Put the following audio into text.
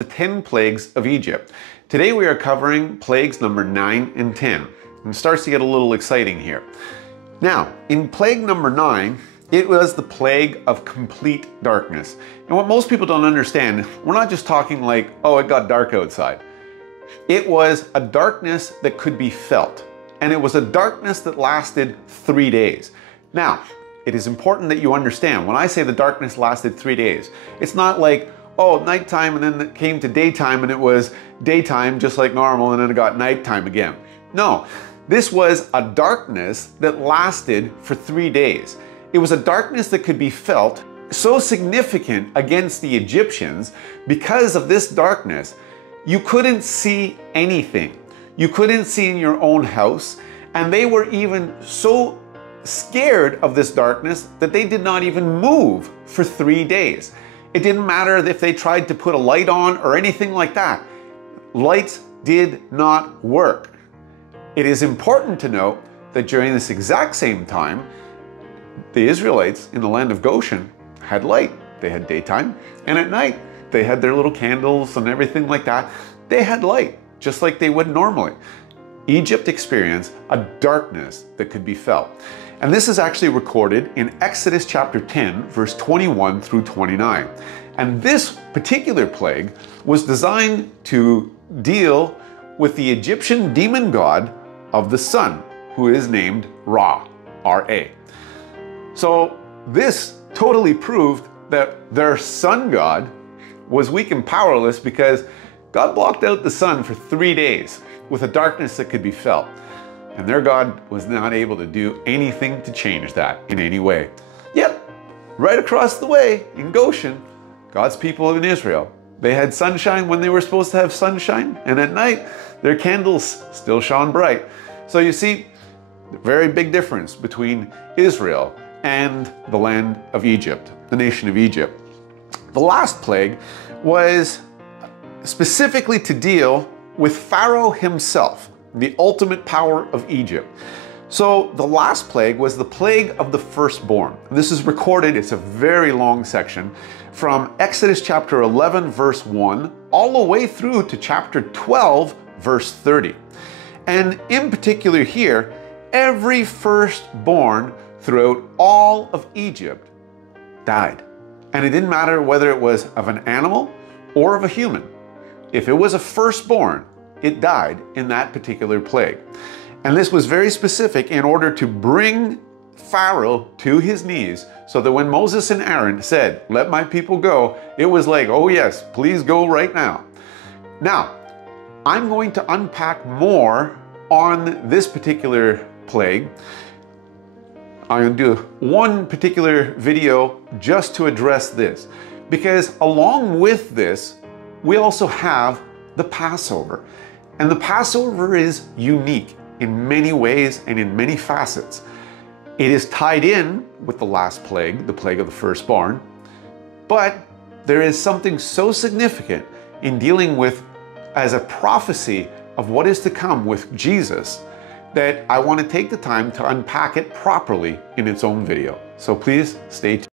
The 10 plagues of Egypt. Today we are covering plagues number 9 and 10. And it starts to get a little exciting here. Now, in plague number 9, it was the plague of complete darkness. And what most people don't understand, we're not just talking like, oh, it got dark outside. It was a darkness that could be felt. And it was a darkness that lasted 3 days. Now, it is important that you understand, when I say the darkness lasted 3 days, it's not like, oh, nighttime and then it came to daytime and it was daytime just like normal and then it got nighttime again. No, this was a darkness that lasted for 3 days. It was a darkness that could be felt, so significant against the Egyptians. Because of this darkness, you couldn't see anything. You couldn't see in your own house, and they were even so scared of this darkness that they did not even move for 3 days. It didn't matter if they tried to put a light on or anything like that. Lights did not work. It is important to note that during this exact same time, the Israelites in the land of Goshen had light. They had daytime, and at night they had their little candles and everything like that. They had light, just like they would normally. Egypt experienced a darkness that could be felt. And this is actually recorded in Exodus chapter 10, verse 21 through 29. And this particular plague was designed to deal with the Egyptian demon god of the sun, who is named Ra, R-A. So this totally proved that their sun god was weak and powerless because God blocked out the sun for 3 days with a darkness that could be felt. And their God was not able to do anything to change that in any way. Yet, right across the way in Goshen, God's people in Israel, they had sunshine when they were supposed to have sunshine, and at night, their candles still shone bright. So you see, the very big difference between Israel and the land of Egypt, the nation of Egypt. The last plague was specifically to deal with Pharaoh himself, the ultimate power of Egypt. So the last plague was the plague of the firstborn. This is recorded, it's a very long section, from Exodus chapter 11, verse 1, all the way through to chapter 12, verse 30. And in particular here, every firstborn throughout all of Egypt died. And it didn't matter whether it was of an animal or of a human. If it was a firstborn, it died in that particular plague. And this was very specific in order to bring Pharaoh to his knees, so that when Moses and Aaron said, "Let my people go," it was like, oh yes, please go right now. Now, I'm going to unpack more on this particular plague. I'm going to do one particular video just to address this, because along with this, we also have the Passover. And the Passover is unique in many ways and in many facets. It is tied in with the last plague, the plague of the firstborn, but there is something so significant in dealing with as a prophecy of what is to come with Jesus that I want to take the time to unpack it properly in its own video. So please stay tuned.